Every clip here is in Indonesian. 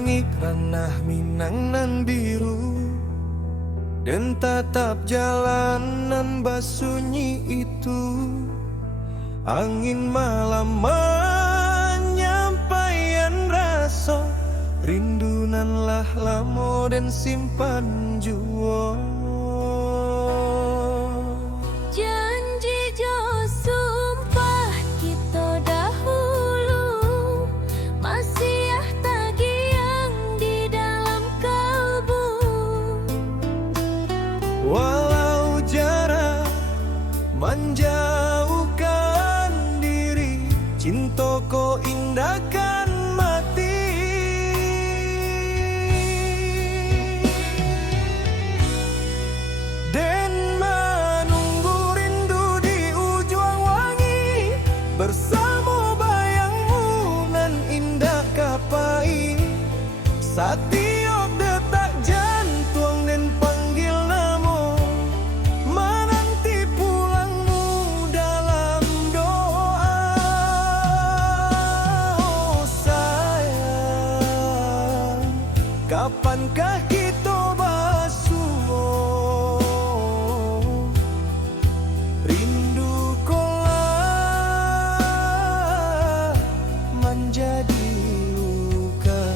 langit ranah Minang nan biru, dan tatap jalanan basunyi itu. Angin malam menyampaikan rasa, rindunan lah lamo dan simpan juo. Janji jo sumpah kita dahulu, masih tagiang di dalam kalbu. Walau jarak menjauhkan diri, cinta ko indahkan mati. Dan menunggu rindu di ujung wangi, bersama bayangmu nan indah kapai. Setiap detak jantung dan panggil namo, menanti pulangmu dalam doa. Oh sayang, kapankah kita basuh? Rindu kolah menjadi luka.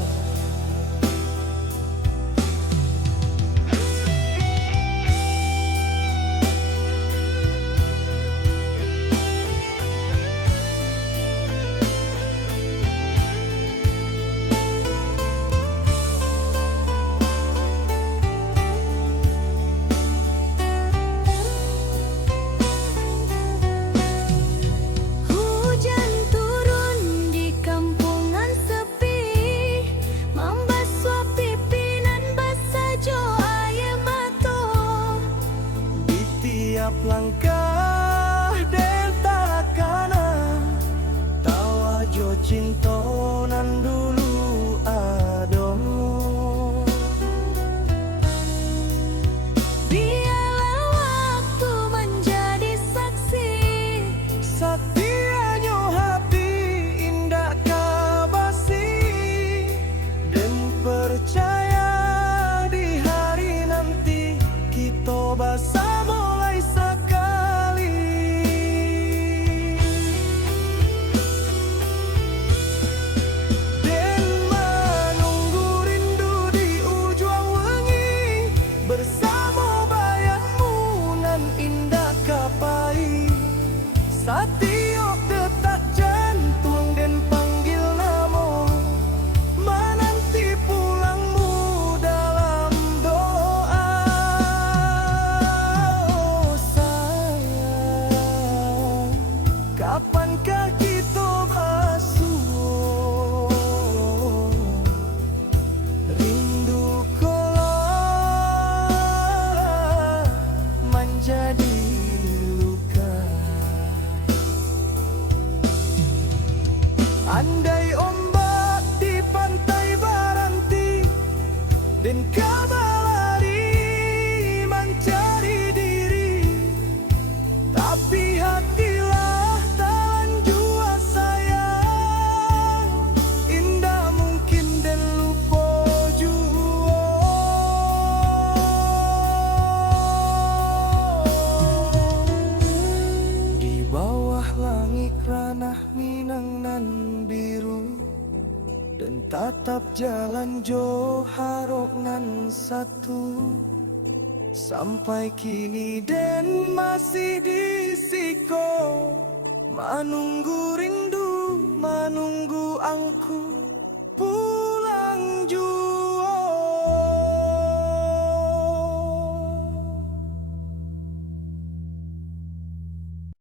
Hujan turun di kampungan sepi, membasuh pipi nan basah jo air mata. Di tiap langkah dan takana, tawa jo cinta nan dulu ado. Biarlah waktu menjadi saksi, Setianya hati indah kabasi, dan percaya di hari nanti kita bersama mulai sekali. Dan menunggu rindu di ujung wangi, bersama bayangmu nan indah kapai. Setiap detak jantung dan panggil namo, menanti pulangmu dalam doa. Oh sayang, kapankah kita basuh? Rindu kolah menjadi luka. Andai ombak di pantai baranti, dan kabalari mencari diri, tapi hatilah tahan jua sayang, indah mungkin dan lupa jua. Di bawah langit ranah Minang nan biru, dan tatap jalan jo harok nan satu. Sampai kini dan masih di siko, menunggu rindu, menunggu angku.